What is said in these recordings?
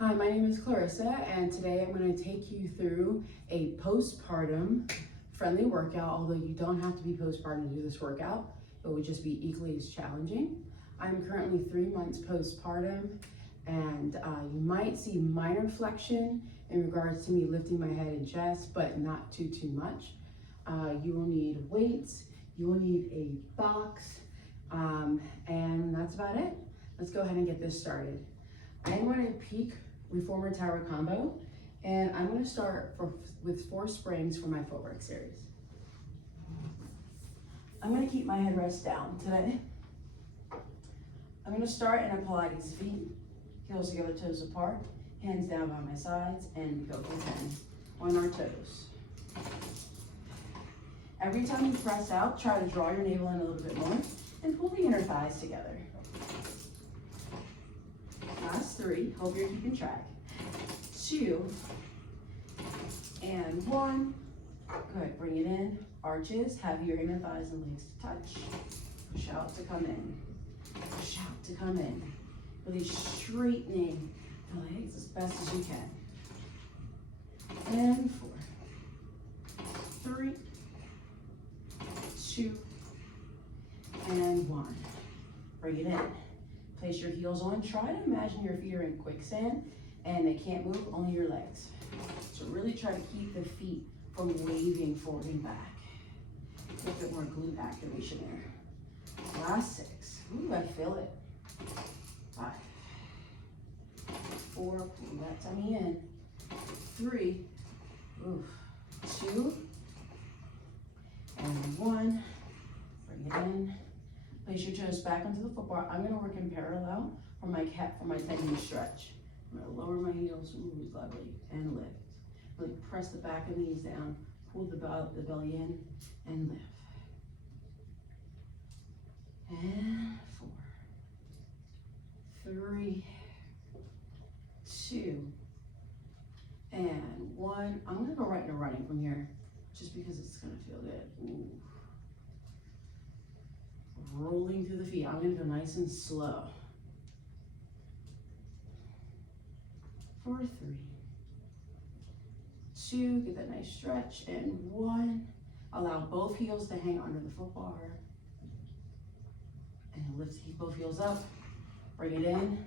Hi, my name is Clarissa, and today I'm going to take you through a postpartum friendly workout. Although you don't have to be postpartum to do this workout, it would just be equally as challenging. I'm currently 3 months postpartum, and you might see minor flexion in regards to me lifting my head and chest, but not too much. You will need weights, you will need a box, and that's about it. Let's go ahead and get this started. I'm going to peak reformer tower combo, and I'm going to start with 4 springs for my footwork series. I'm going to keep my headrest down today. I'm going to start in a Pilates feet, heels together, toes apart, hands down by my sides, and go for 10 on our toes. Every time you press out, try to draw your navel in a little bit more and pull the inner thighs together. Last 3, hope you're keeping track. 2 and 1. Good, bring it in. Arches, have your inner thighs and legs to touch. Push out to come in. Push out to come in. Really straightening the legs as best as you can. And 4, 3, 2, and 1. Bring it in. Place your heels on. Try to imagine your feet are in quicksand and they can't move, only your legs. So really try to keep the feet from waving forward and back. A little bit more glute activation there. Last 6. Ooh, I feel it. 5, 4, pull that tummy in. 3, ooh, 2, and 1. Bring it in. Place your toes back onto the footbar. I'm going to work in parallel for my 10-knee stretch. I'm going to lower my heels, ooh, lovely, and lift. Really press the back of the knees down, pull the belly in, and lift. And 4, 3, 2, and 1. I'm going to go right into running from here, just because it's going to feel good. Ooh. Rolling through the feet. I'm going to go nice and slow. 4, 3, 2, get that nice stretch, and 1. Allow both heels to hang under the foot bar. And lift, keep both heels up. Bring it in.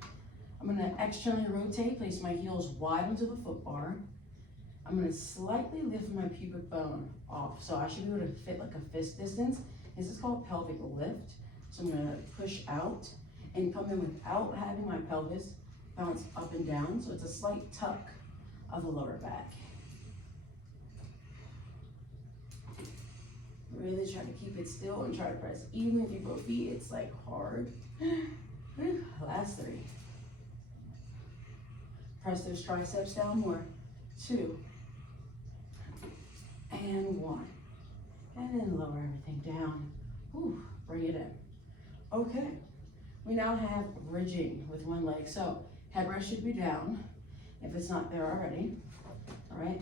I'm going to externally rotate, place my heels wide onto the foot bar. I'm going to slightly lift my pubic bone off. So I should be able to fit like a fist distance. This is called pelvic lift. So I'm going to push out and come in without having my pelvis bounce up and down. So it's a slight tuck of the lower back. Really try to keep it still and try to press evenly through both feet. It's like hard. Last 3. Press those triceps down more. 2 and 1. And then lower everything down. Ooh, bring it in. Okay, we now have bridging with one leg. So headrest should be down if it's not there already. All right,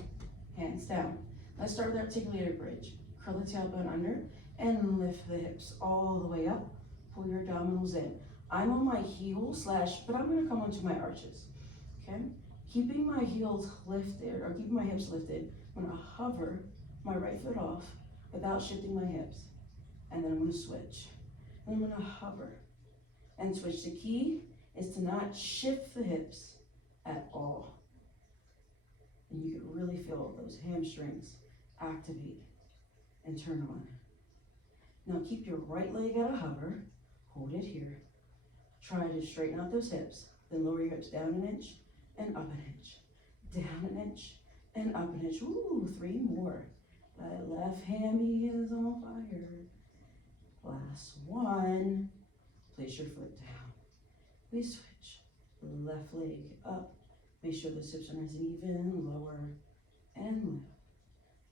hands down. Let's start with articulated bridge. Curl the tailbone under and lift the hips all the way up. Pull your abdominals in. I'm on my heels but I'm gonna come onto my arches, okay? Keeping my heels lifted, or keeping my hips lifted, I'm gonna hover my right foot off without shifting my hips. And then I'm gonna switch. And I'm gonna hover and switch. The key is to not shift the hips at all. And you can really feel those hamstrings activate and turn on. Now keep your right leg at a hover, hold it here. Try to straighten out those hips, then lower your hips down an inch and up an inch. Down an inch and up an inch. Ooh, 3 more. That left hammy is on fire. Last 1. Place your foot down. We switch. Left leg up. Make sure the hips are nice and even. Lower and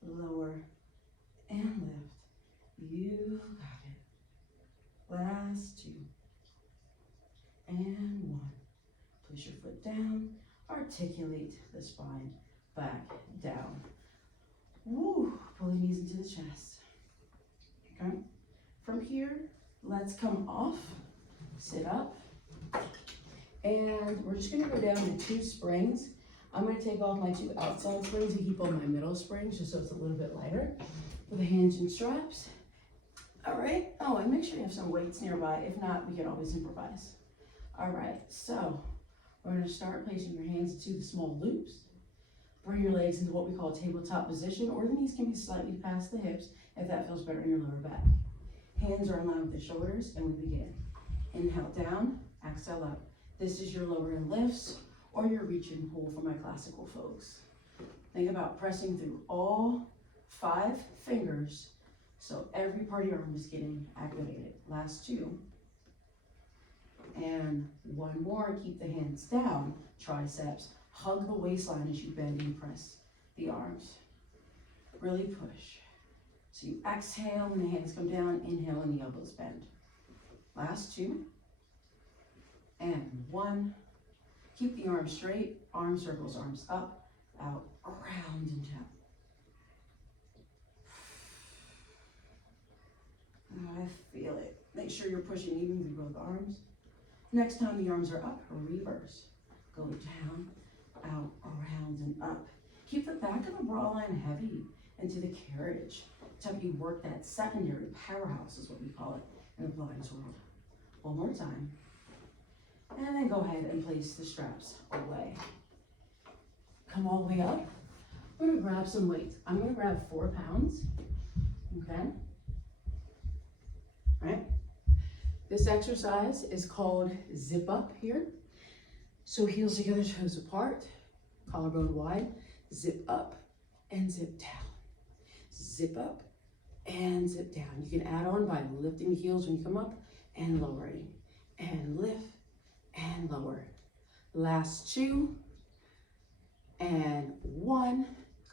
lift. Lower and lift. You got it. Last 2. And 1. Place your foot down. Articulate the spine back down. Woo, pull the knees into the chest. Okay. From here, let's come off, sit up, And we're just gonna go down to 2 springs. I'm gonna take off my 2 outside springs and keep on my middle springs just so it's a little bit lighter with the hinge and straps. All right, oh, and make sure you have some weights nearby. If not, we can always improvise. All right, so we're gonna start placing your hands into the small loops. Bring your legs into what we call a tabletop position, or the knees can be slightly past the hips if that feels better in your lower back. Hands are in line with the shoulders, and we begin. Inhale down, exhale up. This is your lower end lifts or your reach and pull for my classical folks. Think about pressing through all 5 fingers so every part of your arm is getting activated. Last 2. And 1 more, keep the hands down, triceps. Hug the waistline as you bend and press the arms. Really push. So you exhale and the hands come down, inhale and the elbows bend. Last 2. And 1. Keep the arms straight, arm circles, arms up, out, around and down. I feel it. Make sure you're pushing evenly both arms. Next time the arms are up, reverse. Go down, out, around, and up. Keep the back of the bra line heavy into the carriage. To help you work that secondary powerhouse is what we call it in the Pilates world. One more time. And then go ahead and place the straps away. Come all the way up. We're gonna grab some weights. I'm gonna grab 4 pounds, okay? All right? This exercise is called zip up here. So heels together, toes apart, collarbone wide, zip up and zip down. Zip up and zip down. You can add on by lifting the heels when you come up and lowering. And lift and lower. Last 2 and 1.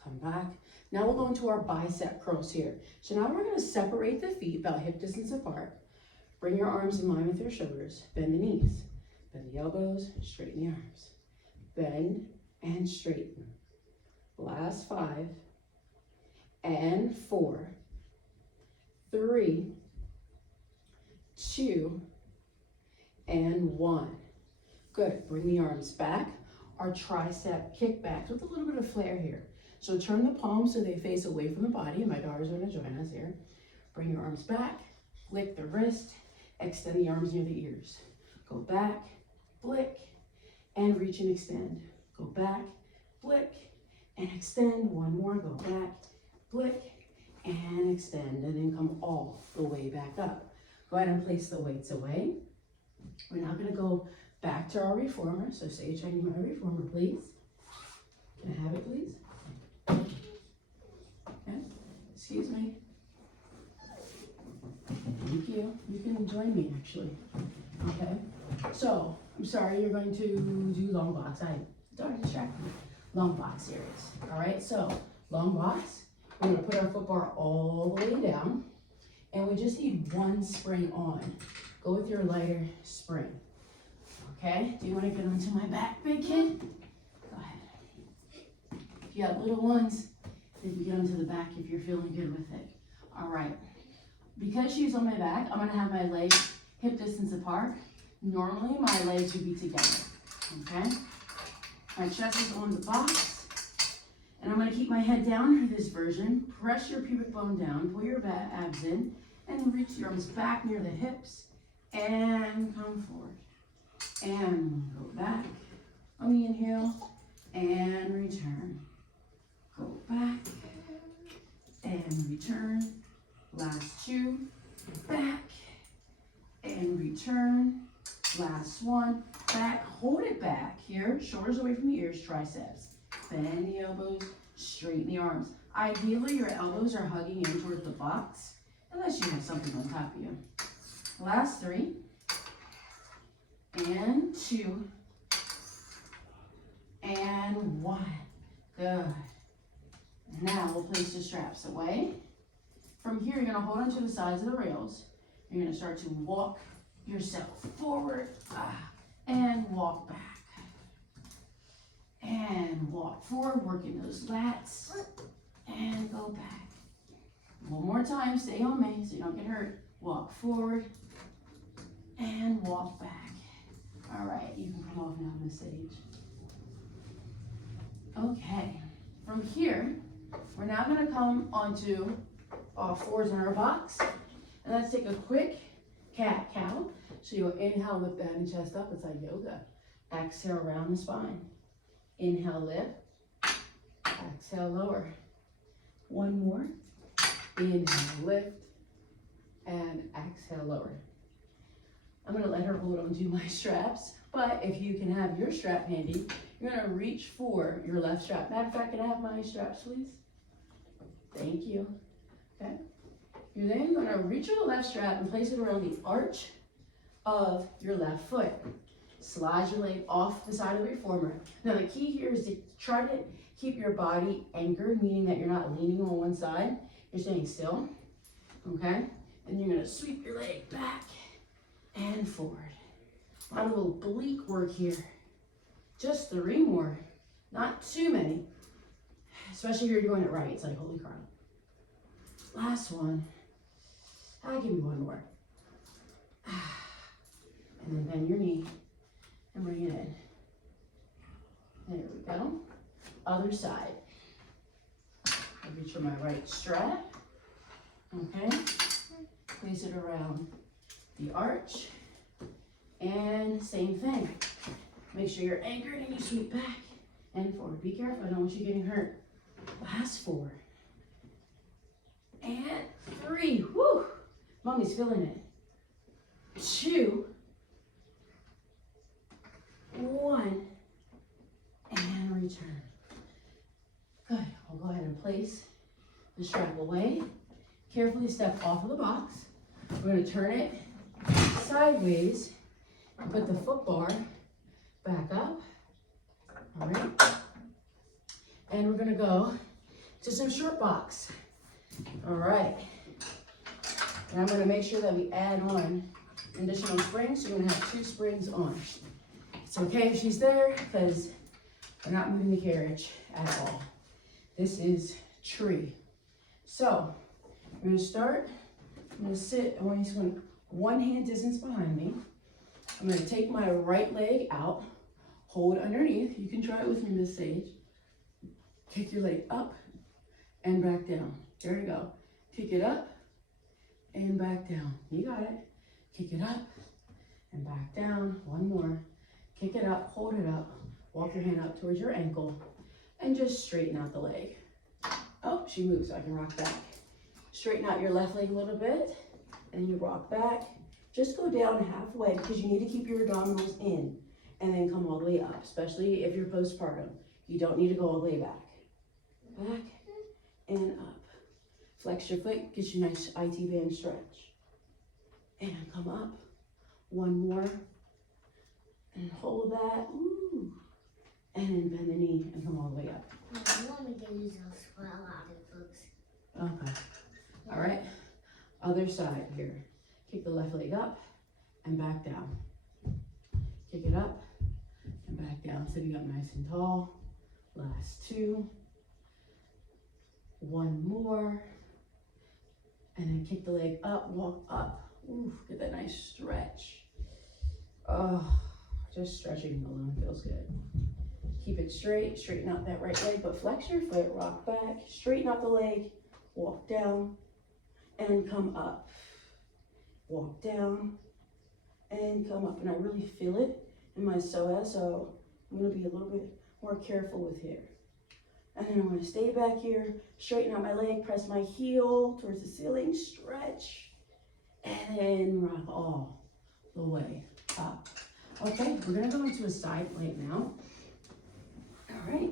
Come back. Now we'll go into our bicep curls here. So now we're going to separate the feet about hip distance apart. Bring your arms in line with your shoulders. Bend the knees. Bend the elbows. Straighten the arms. Bend and straighten. Last 5 and 4, 3, 2, and 1. Good. Bring the arms back. Our tricep kickbacks with a little bit of flair here. So turn the palms so they face away from the body, and my daughters are going to join us here. Bring your arms back. Flick the wrist. Extend the arms near the ears. Go back, flick, and reach and extend. Go back, flick, and extend. 1 more. Go back, flick, and extend. And then come all the way back up. Go ahead and place the weights away. We're now going to go back to our reformer. So say I need my reformer, please. Can I have it, please? Okay. Excuse me. Thank you. You can join me, actually. Okay. So, I'm sorry, you're going to do long blocks. I don't distract me. Long block series. All right. So, long blocks. We're going to put our foot bar all the way down. And we just need 1 spring on. Go with your lighter spring. Okay? Do you want to get onto my back, big kid? Go ahead. If you have little ones, then you get onto the back if you're feeling good with it. All right. Because she's on my back, I'm going to have my legs hip distance apart. Normally, my legs would be together. Okay? My chest is on the box. And I'm going to keep my head down for this version. Press your pubic bone down. Pull your abs in. And reach your arms back near the hips. And come forward. And go back on the inhale. And return. Go back. And return. Last 2. Back. And return. Last 1. Back. Hold it back here. Shoulders away from the ears. Triceps. Bend the elbows. Straighten the arms. Ideally, your elbows are hugging in towards the box. Unless you have something on top of you. Last 3. And 2. And 1. Good. Now we'll place the straps away. From here, you're going to hold onto the sides of the rails. You're going to start to walk yourself forward and walk back. And walk forward, working those lats. And go back. One more time, stay on me so you don't get hurt. Walk forward and walk back. All right, you can come off now, Miss Sage. Okay, from here, we're now gonna come onto all fours in our box. And let's take a quick cat-cow. So you'll inhale, lift the head and chest up. It's like yoga. Exhale, round the spine. Inhale, lift. Exhale, lower. One more. Inhale, lift. And exhale, lower. I'm gonna let her hold on to my straps, but if you can have your strap handy, you're gonna reach for your left strap. Matter of fact, can I have my straps, please? Thank you. Okay. You're then gonna reach for the left strap and place it around the arch of your left foot. Slide your leg off the side of the reformer. Now the key here is to try to keep your body anchored, meaning that you're not leaning on one side, you're staying still, okay? And you're gonna sweep your leg back and forward. A lot of little oblique work here. Just 3 more, not too many. Especially if you're doing it right, it's like, holy crap. Last one. I'll give you one more. And then bend your knee and bring it in. There we go. Other side. I'll reach for my right strap. Okay. Place it around the arch. And same thing. Make sure you're anchored and you sweep back and forward. Be careful, I don't want you getting hurt. Last 4. And 3. Woo! Mommy's feeling it. 2. 1. And return. Good. I'll go ahead and place the strap away. Carefully step off of the box. We're going to turn it sideways and put the foot bar back up. All right. And we're going to go to some short box. All right. And I'm going to make sure that we add on additional springs. So you're going to have 2 springs on. It's okay if she's there because we're not moving the carriage at all. This is tree. So we're going to start. I'm going to sit. I want you to one hand distance behind me. I'm going to take my right leg out. Hold underneath. You can try it with me, Miss Sage. Kick your leg up and back down. There you go. Kick it up and back down. You got it. Kick it up and back down. One more. Kick it up, hold it up. Walk your hand up towards your ankle and just straighten out the leg. Oh, she moves so I can rock back. Straighten out your left leg a little bit and you rock back. Just go down halfway because you need to keep your abdominals in and then come all the way up, especially if you're postpartum. You don't need to go all the way back. Back and up. Flex your foot, get you a nice IT band stretch. And come up. One more. And hold that. Ooh. And then bend the knee and come all the way up. I want to get these a lot of books. Okay. All right. Other side here. Kick the left leg up and back down. Kick it up and back down. Sitting up nice and tall. Last 2. One more. And then kick the leg up, walk up. Ooh, get that nice stretch. Oh, just stretching alone feels good. Keep it straight, straighten out that right leg, but flex your foot, rock back, straighten out the leg, walk down, and come up. Walk down, and come up. And I really feel it in my psoas, so I'm gonna be a little bit more careful with here. And then I'm gonna stay back here, straighten out my leg, press my heel towards the ceiling, stretch, and then rock all the way up. Okay, we're gonna go into a side plank now. All right,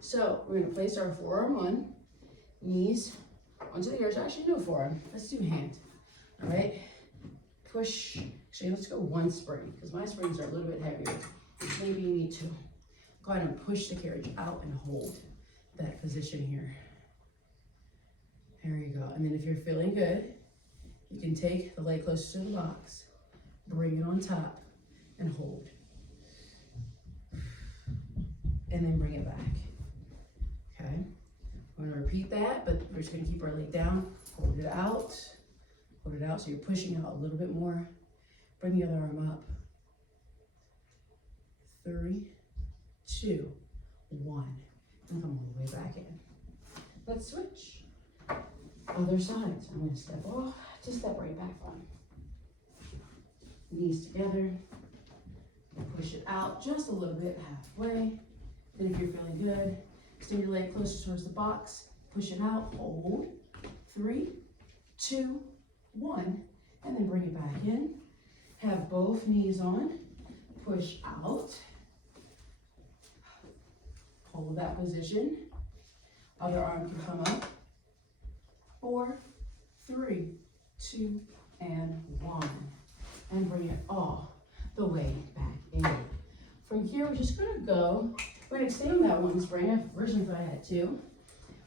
so we're gonna place our forearm on, knees onto the ears. Actually, no forearm, let's do hand. All right, push, actually let's go 1 spring, because my springs are a little bit heavier. Maybe you need 2. Go ahead and push the carriage out and hold that position here. There you go. And then if you're feeling good, you can take the leg closer to the box, bring it on top, and hold. And then bring it back. Okay? We're gonna repeat that, but we're just gonna keep our leg down, hold it out so you're pushing out a little bit more. Bring the other arm up, 3, 2, 1. And come all the way back in. Let's switch. Other sides. I'm gonna step off, just step right back on. Knees together. Push it out just a little bit, halfway. Then if you're feeling good, extend your leg closer towards the box. Push it out, hold. 3, 2, 1. And then bring it back in. Have both knees on. Push out. Hold that position. Other arm can come up. 4, 3, 2, and 1. And bring it all the way back in. From here, we're just gonna go, we're gonna stay on that one spring. I originally thought I had 2.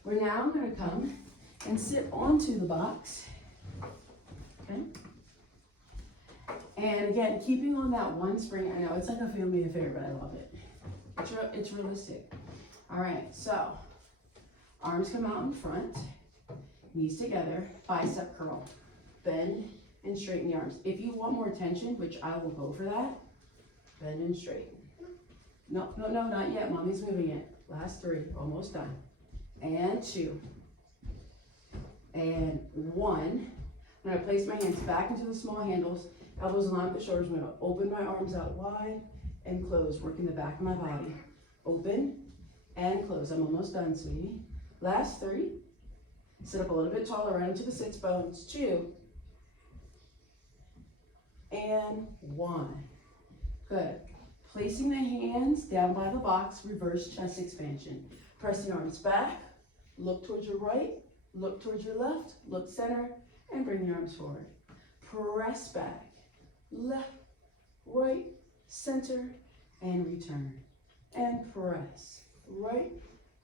We're now gonna come and sit onto the box. Okay. And again, keeping on that one spring. I know it's like a family affair, but I love it. It's realistic. All right, so arms come out in front, knees together, bicep curl. Bend and straighten the arms. If you want more tension, which I will go for that, bend and straighten. No, not yet. Mommy's moving it. Last 3, almost done. And 2. And 1. I'm gonna place my hands back into the small handles, elbows in line with the shoulders. I'm gonna open my arms out wide and close, working the back of my body. Open and close. I'm almost done, sweetie. Last 3. Sit up a little bit taller, right into the sits bones. 2. And 1. Good. Placing the hands down by the box, reverse chest expansion. Press the arms back, look towards your right, look towards your left, look center, and bring the arms forward. Press back, left, right, center, and return. And press, right,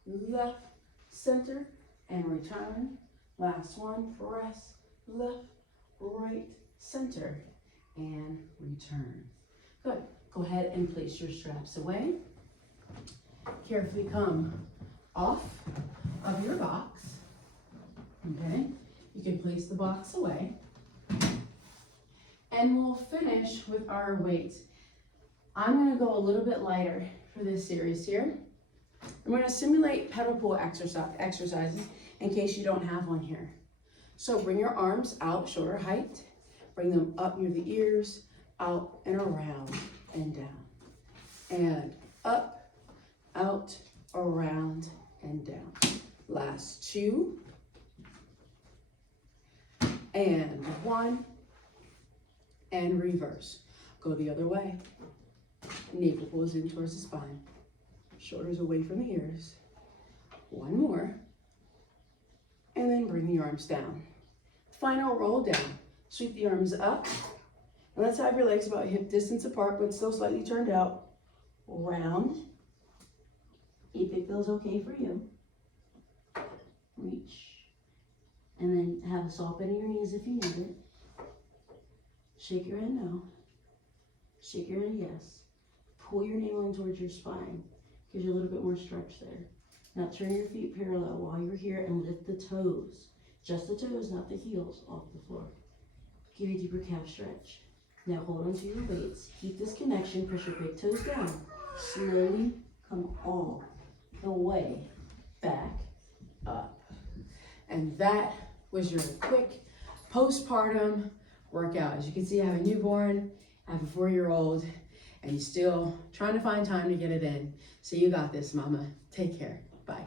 left, center, and return. Last one, press, left, right, center, and return. Good. Go ahead and place your straps away. Carefully come off of your box. Okay. You can place the box away. And we'll finish with our weights. I'm going to go a little bit lighter for this series here. I'm going to simulate pedal pull exercises in case you don't have one here. So bring your arms out shoulder height. Bring them up near the ears, out and around and down. And up, out, around, and down. Last 2. And 1. And reverse. Go the other way. Navel pulls in towards the spine. Shoulders away from the ears. 1 more. And then bring the arms down. Final roll down. Sweep the arms up. And let's have your legs about hip distance apart, but still slightly turned out. Round. If it feels okay for you. Reach. And then have a soft bend in your knees if you need it. Shake your head no. Shake your head yes. Pull your navel in towards your spine. Gives you a little bit more stretch there. Now turn your feet parallel while you're here and lift the toes. Just the toes, not the heels, off the floor. Give you a deeper calf stretch. Now hold on to your weights. Keep this connection. Push your big toes down. Slowly come all the way back up. And that was your quick postpartum workout. As you can see, I have a newborn, I have a 4-year-old, and you're still trying to find time to get it in. So you got this, mama. Take care. Bye.